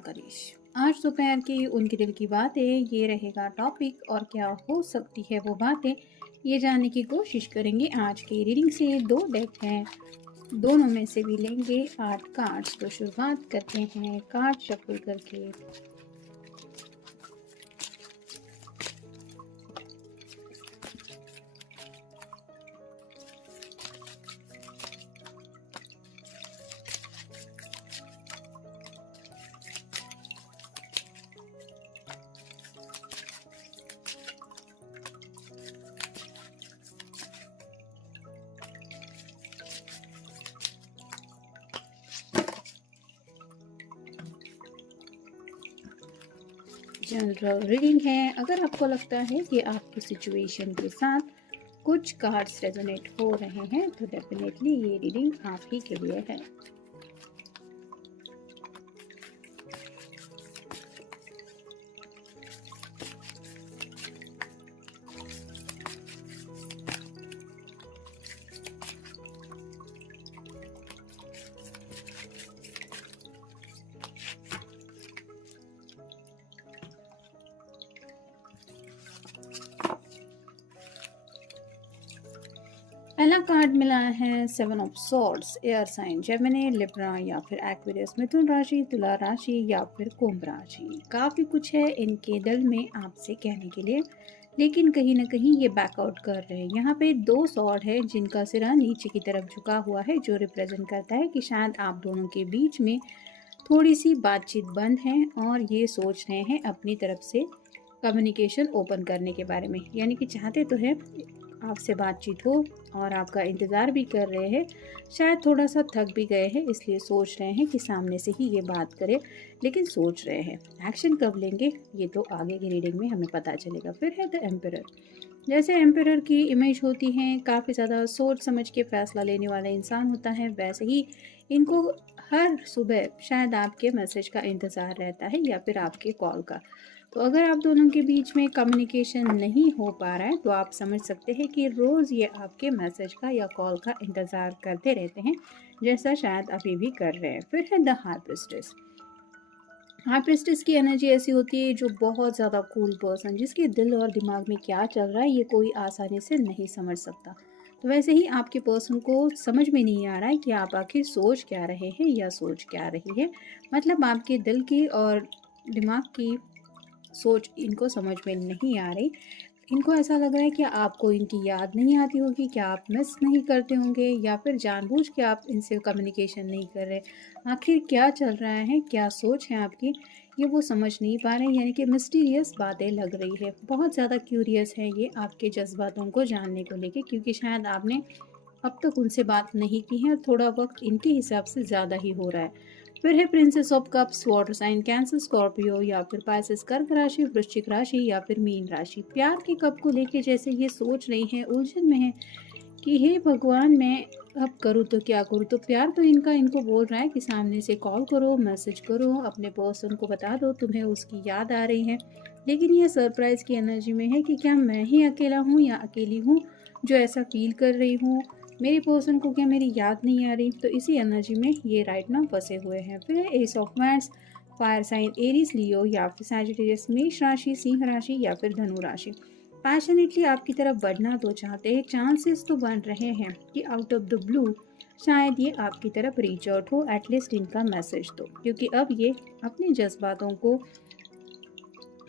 करिश। आज दोपहर की उनके दिल की बातें ये रहेगा टॉपिक, और क्या हो सकती है वो बातें, ये जानने की कोशिश करेंगे। आज की रीडिंग से दो डेक हैं, दोनों में से भी लेंगे 8 कार्ड्स। तो शुरुआत करते हैं कार्ड शफल करके। जनरल रीडिंग है। अगर आपको लगता है कि आपकी सिचुएशन के साथ कुछ कार्ड्स रेजोनेट हो रहे हैं तो डेफिनेटली ये रीडिंग आप ही के लिए है। पहला कार्ड मिला है 7 of swords. Air sign Gemini, Libra या फिर एक्वेरियस, मिथुन राशि, तुला राशि या फिर कुंभ राशि। काफ़ी कुछ है इनके दिल में आपसे कहने के लिए, लेकिन कहीं ना कहीं ये बैकआउट कर रहे हैं। यहाँ पे 2 सॉर्ड है जिनका सिरा नीचे की तरफ झुका हुआ है, जो रिप्रेजेंट करता है कि शायद आप दोनों के बीच में थोड़ी सी बातचीत बंद है और ये सोच रहे हैं अपनी तरफ से कम्युनिकेशन ओपन करने के बारे में। यानी कि चाहते तो है आपसे बातचीत हो और आपका इंतज़ार भी कर रहे हैं, शायद थोड़ा सा थक भी गए हैं, इसलिए सोच रहे हैं कि सामने से ही ये बात करें, लेकिन सोच रहे हैं एक्शन कब लेंगे ये तो आगे की रीडिंग में हमें पता चलेगा। फिर है द एम्परर। जैसे एम्परर की इमेज होती है, काफ़ी ज़्यादा सोच समझ के फैसला लेने वाला इंसान होता है, वैसे ही इनको हर सुबह शायद आपके मैसेज का इंतज़ार रहता है या फिर आपके कॉल का। तो अगर आप दोनों के बीच में कम्युनिकेशन नहीं हो पा रहा है तो आप समझ सकते हैं कि रोज़ ये आपके मैसेज का या कॉल का इंतज़ार करते रहते हैं, जैसा शायद अभी भी कर रहे हैं। फिर है the high priestess. High priestess की एनर्जी ऐसी होती है जो बहुत ज़्यादा कूल पर्सन, जिसके दिल और दिमाग में क्या चल रहा है ये कोई आसानी से नहीं समझ सकता। तो वैसे ही आपके पर्सन को समझ में नहीं आ रहा है कि आप आखिर सोच क्या रहे हैं या सोच क्या रही है। मतलब आपके दिल की और दिमाग की सोच इनको समझ में नहीं आ रही। इनको ऐसा लग रहा है कि आपको इनकी याद नहीं आती होगी, क्या आप मिस नहीं करते होंगे, या फिर जानबूझ के आप इनसे कम्युनिकेशन नहीं कर रहे। आखिर क्या चल रहा है, क्या सोच है आपकी, ये वो समझ नहीं पा रहे हैं। यानी कि मिस्टीरियस बातें लग रही है। बहुत ज़्यादा क्यूरियस है ये आपके जज्बातों को जानने को लेके, क्योंकि शायद आपने अब तक उनसे बात नहीं की है और थोड़ा वक्त इनके हिसाब से ज़्यादा ही हो रहा है। फिर है princess of cups. Water sign Cancer, Scorpio या फिर पाइसेस, कर्क राशि, वृश्चिक राशि या फिर मीन राशि। प्यार के कप को लेके जैसे ये सोच रही हैं, उलझन में है कि हे भगवान, मैं अब करूँ तो क्या करूँ। तो प्यार तो इनका इनको बोल रहा है कि सामने से कॉल करो, मैसेज करो, अपने पर्सन को बता दो तुम्हें उसकी याद आ रही है। लेकिन ये सरप्राइज की एनर्जी में है कि क्या मैं ही अकेला हूँ या अकेली हूँ जो ऐसा फील कर रही हूँ, मेरे पर्सन को क्या मेरी याद नहीं आ रही। तो इसी एनर्जी में ये राइट नाउ फंसे हुए हैं। फिर ace of wands. Fire sign Aries, Leo या फिर सैजिटेरियस, मेष राशि, सिंह राशि या फिर धनु राशि। पैशनेटली आपकी तरफ बढ़ना तो चाहते हैं, चांसेस तो बन रहे हैं कि आउट ऑफ द ब्लू शायद ये आपकी तरफ रीच आउट हो, एटलीस्ट इनका मैसेज तो, क्योंकि अब ये अपने जज्बातों को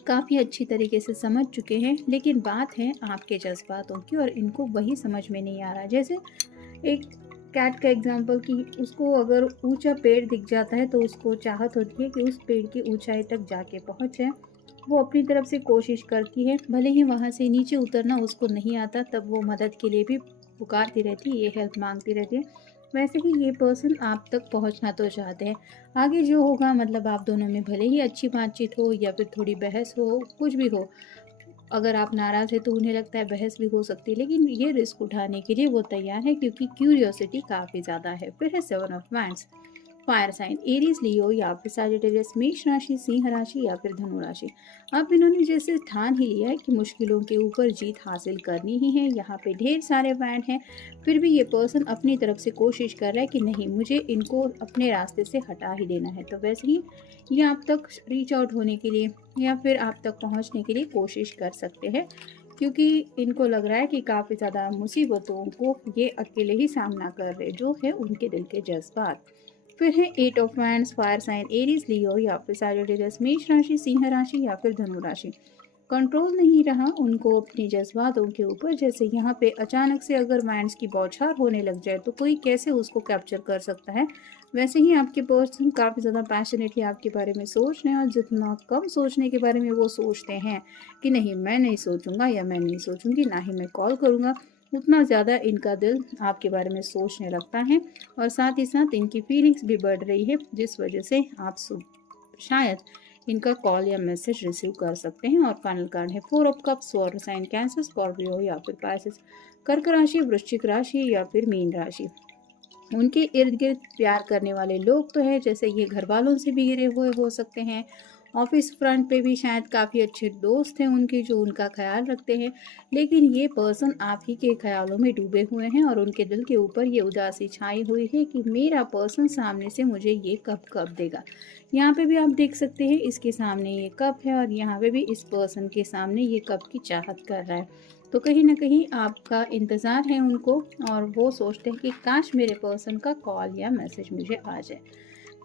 काफ़ी अच्छी तरीके से समझ चुके हैं। लेकिन बात है आपके जज्बातों की और इनको वही समझ में नहीं आ रहा। जैसे एक कैट का एग्जाम्पल कि उसको अगर ऊंचा पेड़ दिख जाता है तो उसको चाहत होती है कि उस पेड़ की ऊंचाई तक जाके पहुंचे। वो अपनी तरफ से कोशिश करती है, भले ही वहाँ से नीचे उतरना उसको नहीं आता, तब वो मदद के लिए भी पुकारती रहती है, ये हेल्प मांगती रहती है। वैसे ही ये पर्सन आप तक पहुंचना तो चाहते हैं। आगे जो होगा, मतलब आप दोनों में भले ही अच्छी बातचीत हो या फिर थोड़ी बहस हो, कुछ भी हो, अगर आप नाराज़ है तो उन्हें लगता है बहस भी हो सकती है, लेकिन ये रिस्क उठाने के लिए वो तैयार है क्योंकि क्यूरियोसिटी काफ़ी ज़्यादा है। फिर है 7 of wands. Fire sign Aries, Leo या फिर सैजिटेरियस, मेष राशि, सिंह राशि या फिर धनु राशि। अब इन्होंने जैसे ठान ही लिया है कि मुश्किलों के ऊपर जीत हासिल करनी ही है। यहाँ पे ढेर सारे बैंड हैं, फिर भी ये पर्सन अपनी तरफ से कोशिश कर रहा है कि नहीं, मुझे इनको अपने रास्ते से हटा ही देना है। तो वैसे ही ये आप तक रीच आउट होने के लिए या फिर आप तक पहुँचने के लिए कोशिश कर सकते हैं, क्योंकि इनको लग रहा है कि काफ़ी ज़्यादा मुसीबतों को ये अकेले ही सामना कर रहे, जो है उनके दिल के जज्बात। फिर है eight of wands, fire sign Aries, Leo या फिर सैजिटेरियस, मेष राशि, सिंह राशि या फिर धनु राशि। कंट्रोल नहीं रहा उनको अपने जज्बातों के ऊपर। जैसे यहाँ पे अचानक से अगर वैंड्स की बौछार होने लग जाए तो कोई कैसे उसको कैप्चर कर सकता है। वैसे ही आपके पर्सन काफ़ी ज़्यादा पैशनेटली आपके बारे में सोच रहे हैं, और जितना कम सोचने के बारे में वो सोचते हैं कि नहीं मैं नहीं सोचूंगा या मैं नहीं सोचूंगी, ना ही मैं कॉल करूँगा, उतना ज़्यादा इनका दिल आपके बारे में सोचने लगता है। और साथ ही साथ इनकी फीलिंग्स भी बढ़ रही है, जिस वजह से आप शायद इनका कॉल या मैसेज रिसीव कर सकते हैं। और फाइनल कार्ड है four of cups, water sign Cancer, Scorpio या फिर पाइसेस, कर्क राशि, वृश्चिक राशि या फिर मीन राशि। उनके इर्द गिर्द प्यार करने वाले लोग तो है, जैसे ये घर वालों से भी घिरे हुए हो सकते हैं, ऑफिस फ्रंट पे भी शायद काफ़ी अच्छे दोस्त हैं उनके जो उनका ख्याल रखते हैं, लेकिन ये पर्सन आप ही के ख्यालों में डूबे हुए हैं और उनके दिल के ऊपर ये उदासी छाई हुई है कि मेरा पर्सन सामने से मुझे ये कब देगा। यहाँ पे भी आप देख सकते हैं इसके सामने ये कप है, और यहाँ पे भी इस पर्सन के सामने ये कप की चाहत कर रहा है। तो कहीं ना कहीं आपका इंतज़ार है उनको, और वो सोचते हैं कि काश मेरे पर्सन का कॉल या मैसेज मुझे आ जाए।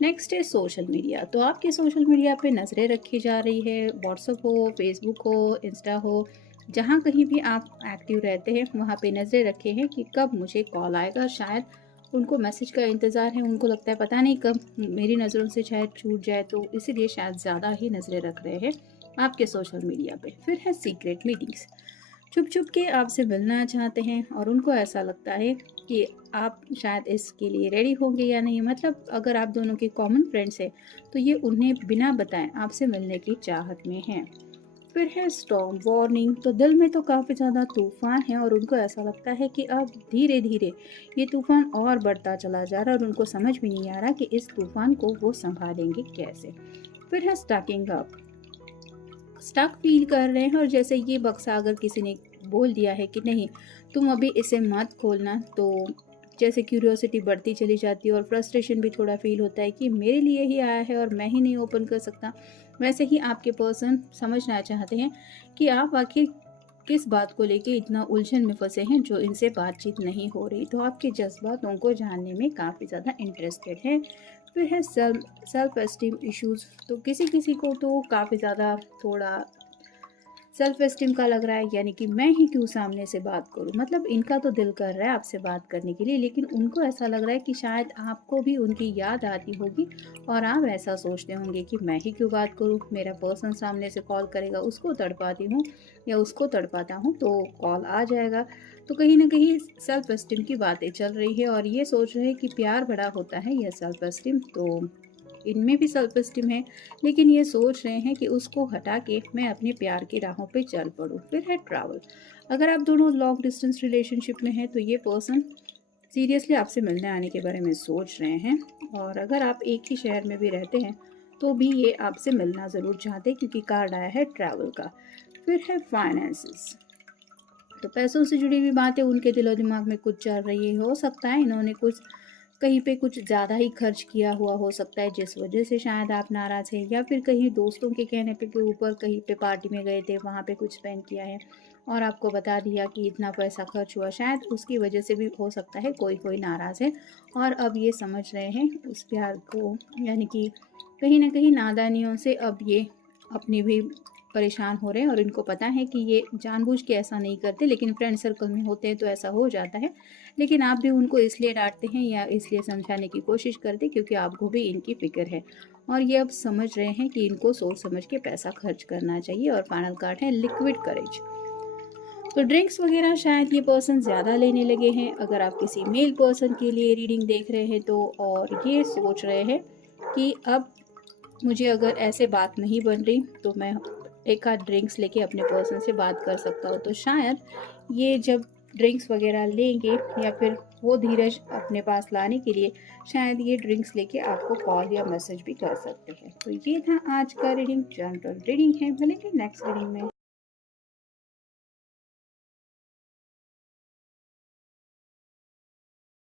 नेक्स्ट है सोशल मीडिया। तो आपके सोशल मीडिया पे नज़रें रखी जा रही है, व्हाट्सअप हो, फेसबुक हो, इंस्टा हो, जहाँ कहीं भी आप एक्टिव रहते हैं वहाँ पे नज़रें रखे हैं कि कब मुझे कॉल आएगा। शायद उनको मैसेज का इंतज़ार है, उनको लगता है पता नहीं कब मेरी नज़रों से शायद छूट जाए, तो इसीलिए शायद ज़्यादा ही नज़रें रख रहे हैं आपके सोशल मीडिया पे। फिर है सीक्रेट मीटिंग्स, छुप छुप के आपसे मिलना चाहते हैं, और उनको ऐसा लगता है कि आप शायद इसके लिए रेडी होंगे या नहीं। मतलब अगर आप दोनों के कॉमन फ्रेंड्स हैं तो ये उन्हें बिना बताएं आपसे मिलने की चाहत में हैं। फिर है स्टॉर्म वार्निंग। तो दिल में तो काफ़ी ज़्यादा तूफान है, और उनको ऐसा लगता है कि अब धीरे धीरे ये तूफान और बढ़ता चला जा रहा है, और उनको समझ भी नहीं आ रहा कि इस तूफान को वो संभालेंगे कैसे। फिर है स्टकिंग अप, स्टक फील कर रहे हैं, और जैसे ये बक्सा अगर किसी ने बोल दिया है कि नहीं तुम अभी इसे मत खोलना, तो जैसे क्यूरियोसिटी बढ़ती चली जाती है, और फ्रस्ट्रेशन भी थोड़ा फील होता है कि मेरे लिए ही आया है और मैं ही नहीं ओपन कर सकता। वैसे ही आपके पर्सन समझना चाहते हैं कि आप आखिर किस बात को लेके इतना उलझन में फंसे हैं जो इनसे बातचीत नहीं हो रही। तो आपके जज्बातों को जानने में काफ़ी ज़्यादा इंटरेस्टेड है। फिर है सेल्फ एस्टीम इश्यूज़। तो किसी किसी को तो काफ़ी ज़्यादा थोड़ा सेल्फ एस्टीम का लग रहा है, यानी कि मैं ही क्यों सामने से बात करूं। मतलब इनका तो दिल कर रहा है आपसे बात करने के लिए, लेकिन उनको ऐसा लग रहा है कि शायद आपको भी उनकी याद आती होगी, और आप ऐसा सोचते होंगे कि मैं ही क्यों बात करूं, मेरा पर्सन सामने से कॉल करेगा, उसको तड़पाती हूँ या उसको तड़पाता हूँ तो कॉल आ जाएगा। तो कहीं ना कहीं सेल्फ एस्टीम की बातें चल रही है, और ये सोच रहे हैं कि प्यार बड़ा होता है या सेल्फ एस्टीम। तो इनमें भी सेल्फ एस्टीम है, लेकिन ये सोच रहे हैं कि उसको हटा के मैं अपने प्यार की राहों पे चल पड़ूं। फिर है ट्रैवल। अगर आप दोनों लॉन्ग डिस्टेंस रिलेशनशिप में हैं तो ये पर्सन सीरियसली आपसे मिलने आने के बारे में सोच रहे हैं, और अगर आप एक ही शहर में भी रहते हैं तो भी ये आपसे मिलना ज़रूर चाहते हैं, क्योंकि कार्ड आया है ट्रैवल का। फिर है फाइनेंसेस। तो पैसों से जुड़ी हुई बातें उनके दिलो दिमाग में कुछ चल रही है। हो सकता है इन्होंने कुछ कहीं पे कुछ ज़्यादा ही खर्च किया हुआ हो सकता है, जिस वजह से शायद आप नाराज़ हैं, या फिर कहीं दोस्तों के कहने पे के ऊपर कहीं पे पार्टी में गए थे, वहाँ पे कुछ स्पेंड किया है और आपको बता दिया कि इतना पैसा खर्च हुआ। शायद उसकी वजह से भी हो सकता है कोई कोई नाराज़ है, और अब ये समझ रहे हैं उस प्यार को, यानी कि कहीं ना कहीं नादानियों से अब ये अपनी भी परेशान हो रहे हैं, और इनको पता है कि ये जानबूझ के ऐसा नहीं करते, लेकिन फ्रेंड सर्कल में होते हैं तो ऐसा हो जाता है। लेकिन आप भी उनको इसलिए डांटते हैं या इसलिए समझाने की कोशिश करते क्योंकि आपको भी इनकी फिक्र है, और ये अब समझ रहे हैं कि इनको सोच समझ के पैसा खर्च करना चाहिए। और फाइनल कार्ड है लिक्विड करेज। तो ड्रिंक्स वगैरह शायद ये पर्सन ज़्यादा लेने लगे हैं, अगर आप किसी मेल पर्सन के लिए रीडिंग देख रहे हैं तो, और ये सोच रहे हैं कि अब मुझे अगर ऐसे बात नहीं बन रही तो मैं एक आध ड्रिंक्स लेके अपने पर्सन से बात कर सकता हूँ। तो शायद ये जब ड्रिंक्स वगैरह लेंगे या फिर वो धीरज अपने पास लाने के लिए शायद ये ड्रिंक्स लेके आपको कॉल या मैसेज भी कर सकते हैं। तो ये था आज का रीडिंग, जनरल रीडिंग है, मिलेंगे नेक्स्ट रीडिंग में।